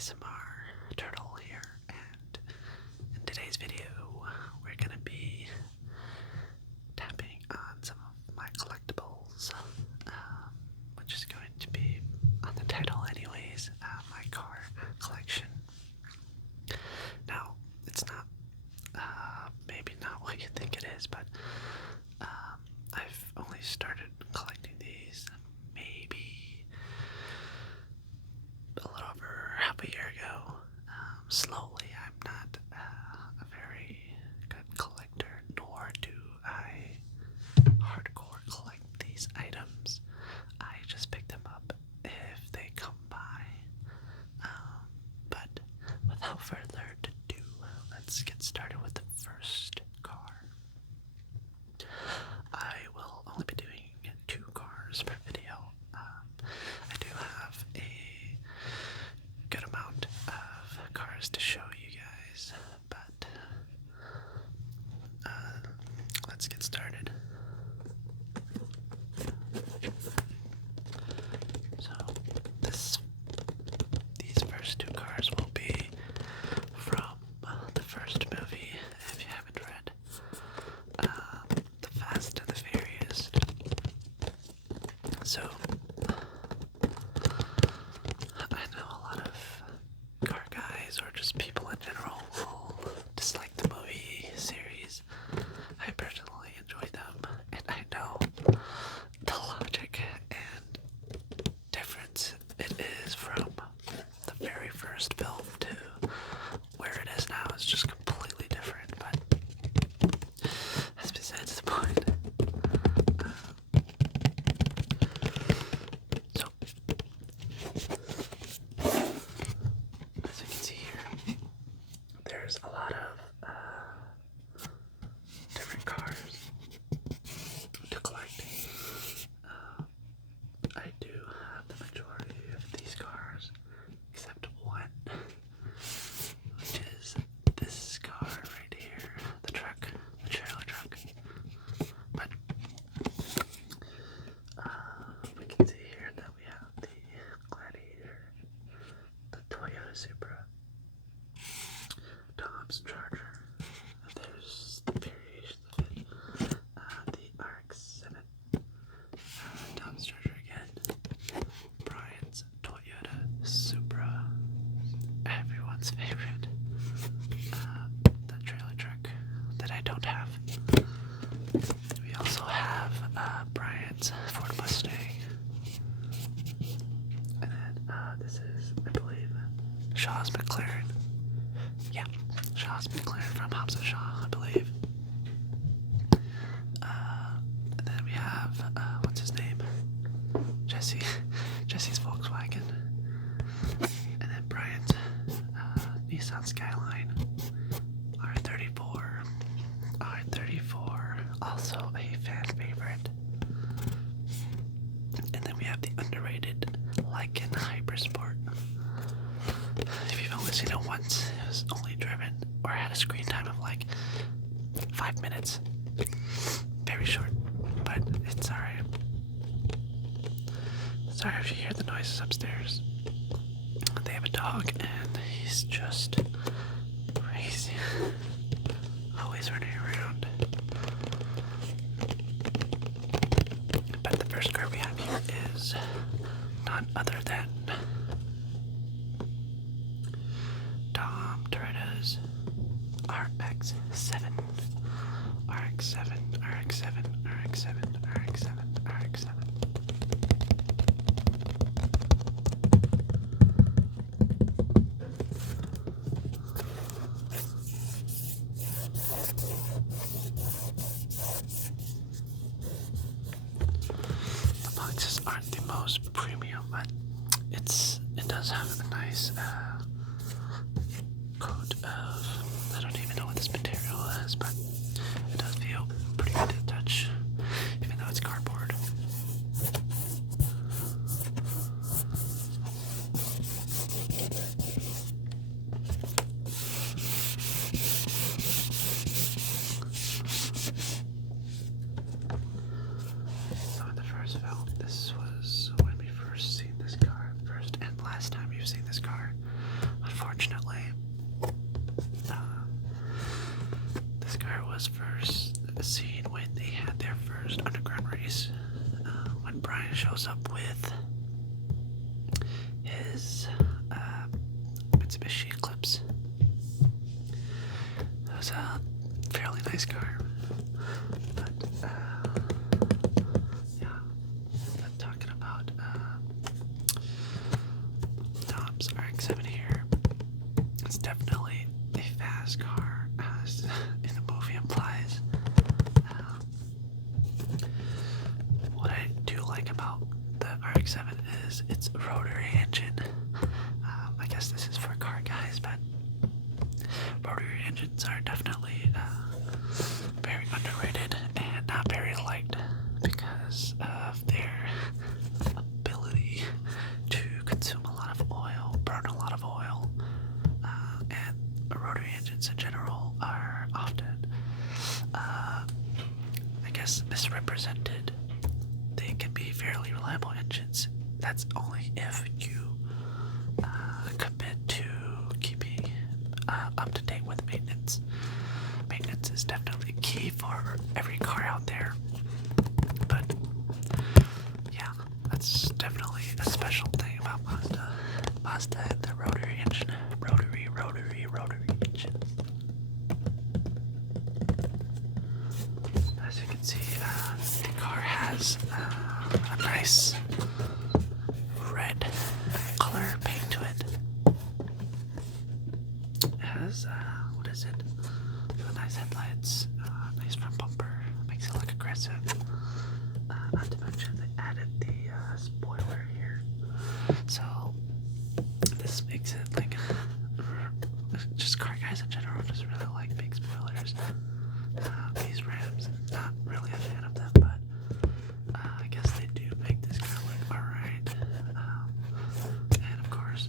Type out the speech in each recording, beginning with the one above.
ASMR Turtle here, and in today's video, we're gonna be tapping on some of my collectibles, which is going to be on the title anyways, my car collection. Now, it's not, maybe not what you think it is, but I've only started collecting these maybe a little over half a year ago. Slowly, I'm not a very good collector, nor do I hardcore collect these items. I just pick them up if they come by. But without further ado, let's get started with the first car. I will only be doing 2 cars per video. I do have a good amount of cars to show you guys, but let's get started. So these first 2 cars will be from the first movie, if you haven't read, the Fast and the Furious. So I know a lot of car guys, or just people in general, will dislike the movie series. I personally enjoy them, and I know the logic and difference it is from the very first film to where it is now. It's just completely different, but that's besides the point. So, as you can see here, there's a lot of different cars to collect. I do have the majority of these cars, except one, which is this car right here, the truck, the trailer truck. But we can see here that we have the Gladiator, the Toyota Supra, Tom's Charger. There's the variations of it, the RX-7, Tom's Charger again, Brian's Toyota Supra, everyone's favorite, the trailer truck that I don't have. We also have Brian's Ford Mustang, and then this is, I believe, Shaw's McLaren. Yeah, Shaw's McLaren from Hobbs & Shaw, I believe. And then we have, what's his name? Jesse's Volkswagen. And then Brian's Nissan Skyline. R34, also a fan favorite. And then we have the underrated Lykan Hypersport. If you've only seen it once, it was only driven or had a screen time of like 5 minutes. Very short, but it's alright. Sorry if you hear the noises upstairs. They have a dog and he's just crazy. Always running around. But the first car we have here is none other than Tom Toretta's RX-7. RX-7, RX-7, RX-7, RX-7, RX-7. The boxes aren't the most premium, but it does have a nice coat of, I don't even know what this material is, but it does feel pretty good to the touch, even though it's cardboard. So in the first film, this was when we first seen this car, first and last time you've seen this car. is Mitsubishi Eclipse. It was a fairly nice car, but yeah, I'm talking about Tom's RX-7 here. It's definitely a fast car, as in the movie implies. What I do like about the RX-7 is its rotary engine. I guess this is for car guys, but rotary engines are definitely very underrated and not very liked because of their ability to consume a lot of oil, burn a lot of oil, and rotary engines in general are often, I guess, misrepresented. They can be fairly reliable engines. That's only if you commit to keeping up to date with maintenance. Maintenance is definitely key for every car out there. But yeah, that's definitely a special thing about Mazda. Mazda and the rotary engine. Rotary engines. As you can see, the car has a nice red color paint to it. It has, what is it? Nice headlights, nice front bumper, makes it look aggressive. Not to mention they added the spoiler here. So this makes it like, just car guys in general just really like big spoilers. These Rams, not really a fan of them, but I guess they do make this car look alright. And of course,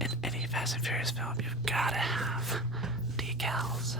in any Fast and Furious film, you've gotta have decals.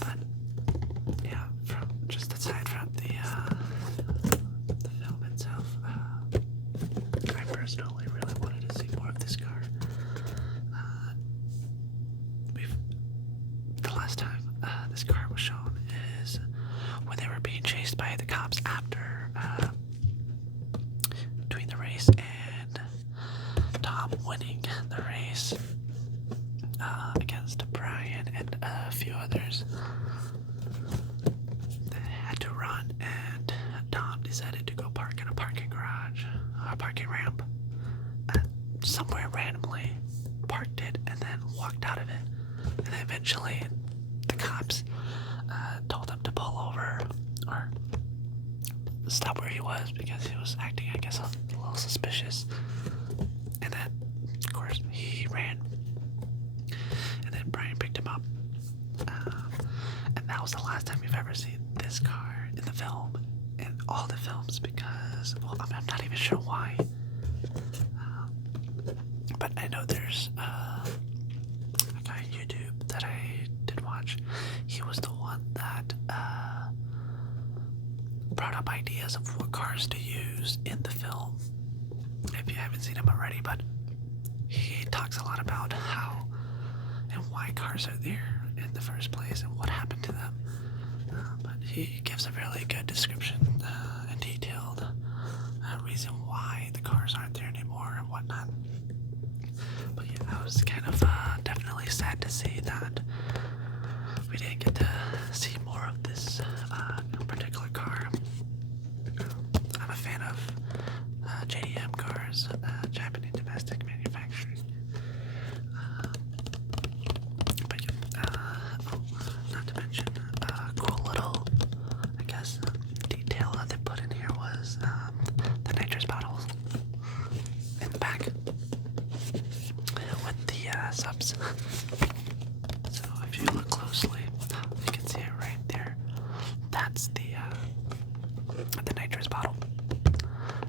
But yeah, from just aside from the film itself, I personally really wanted to see more of this car. The last time this car was shown is when they were being chased by the cops after doing the race and Tom winning the race against Brian and a few others. They had to run, and Tom decided to go park in a parking garage, a parking ramp, somewhere randomly, parked it, and then walked out of it. And then eventually, the cops told him to pull over or stop where he was because he was acting, I guess, a little suspicious. And then, of course, he ran. And then Brian picked him up. And that was the last time we've ever seen this car in the film, in all the films, because, well, I'm not even sure why. But I know there's a guy on YouTube that I did watch. He was the one that brought up ideas of what cars to use in the film. If you haven't seen him already, but he talks a lot about how and why cars are there in the first place and what happened to them. But he gives a really good description and detailed reason why the cars aren't there anymore and whatnot. But yeah, I was kind of definitely sad to see that we didn't get to see more of this particular car. I'm a fan of JDM cars, Japanese domestic manufacturing. But not to mention, cool little, I guess, detail that they put in here was the nitrous bottles in the back with the subs. So if you look closely, you can see it right there. That's the nitrous bottle.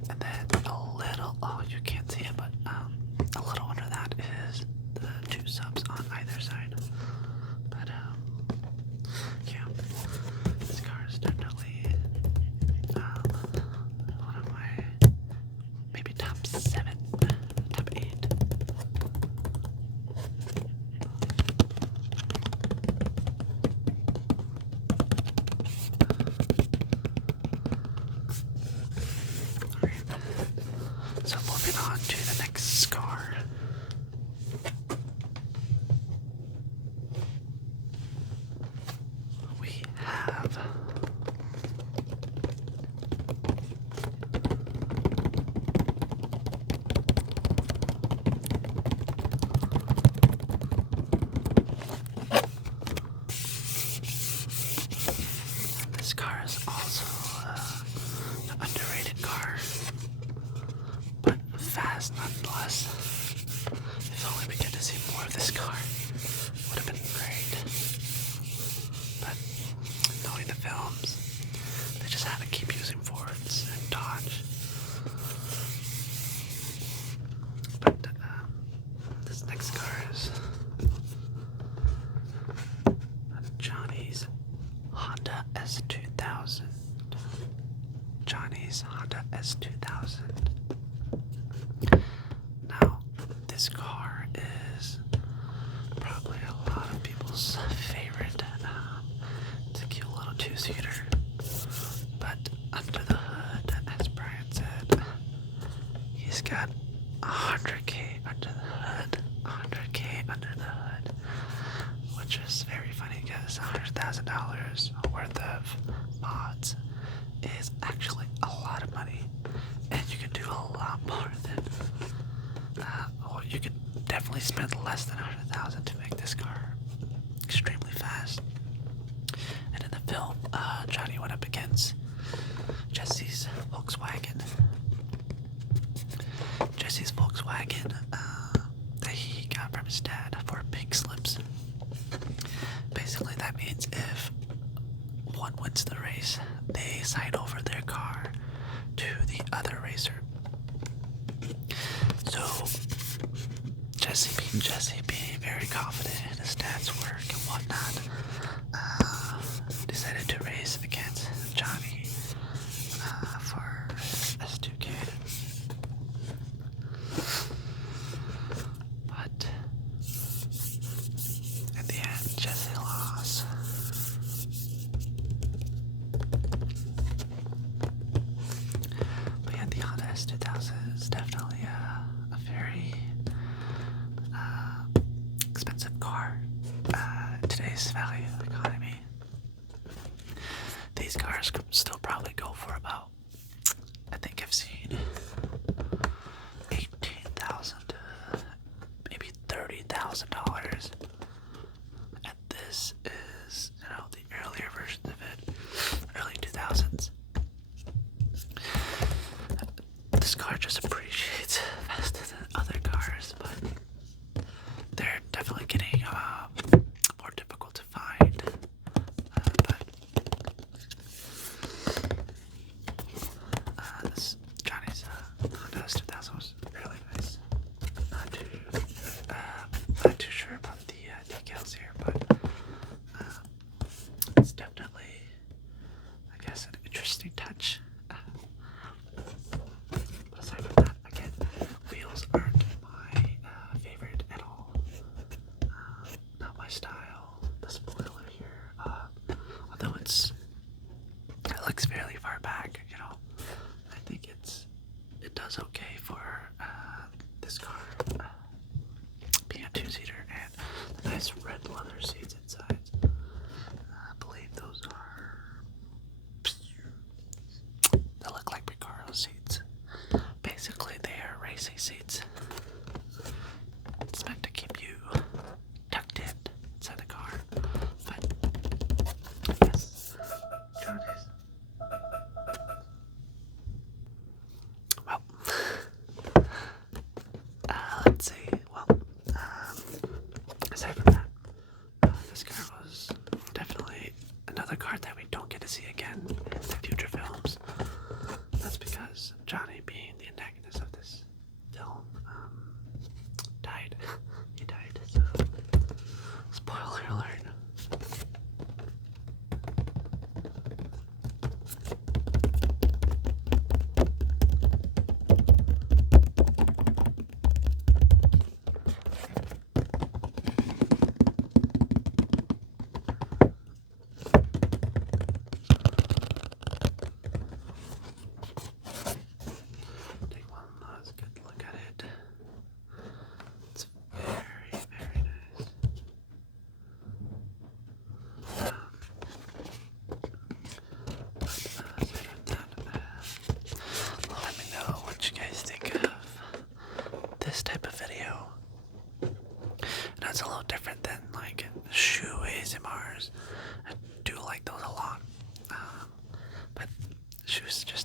And then a little, oh, you can't see it, but a little under that is the two subs on either side. But yeah, this car is definitely one of my maybe top 7, top 8. This car is also an underrated car, but fast nonetheless. If only we get to see more of this car, would have been great. But knowing the films, they just had to keep using Fords and Dodge. But this next car is Johnny's Honda S2000. Johnny's Honda S2000. Now, this car is probably a lot of people's favorite. It's a cute little two-seater. But under the hood, as Brian said, he's got 100K under the hood. 100K under the hood. Which is very funny because $100,000 worth of mods is actually a lot of money. And you can do a lot more than, or you could definitely spend less than $100,000 to make this car extremely fast. And in the film, Johnny went up against Jesse's Volkswagen. Jesse's Volkswagen that he got from his dad for pink slips. Basically, that means if one wins the race, they sign over their car to the other racer. So, Jesse being very confident in his dad's work and whatnot, decided to race against Johnny for S2K. But at the end, Jesse lost. But yeah, the Honda S2000 is definitely a very expensive car. Today's value economy. These cars could still probably go for about, I think I've seen $18,000 to maybe $30,000. And this is, the earlier versions of it, early 2000s. This car just appreciates faster than other cars, but they're definitely getting more difficult to find. This Johnny's Honda S2000 was really nice. Not too sure about the decals here, but it's definitely, I guess, an interesting touch. But aside from that, again, wheels aren't my favorite at all. Not my style. The spoiler here, although it looks fairly far back, I think it does okay for this car being a two-seater, and the nice red leather seats inside. I believe those are, they look like Recaro seats. Basically, they are racing seats. It's meant to keep you tucked in inside the car. But yes, Johnny's. Well, let's see. Well, aside from that, this choose just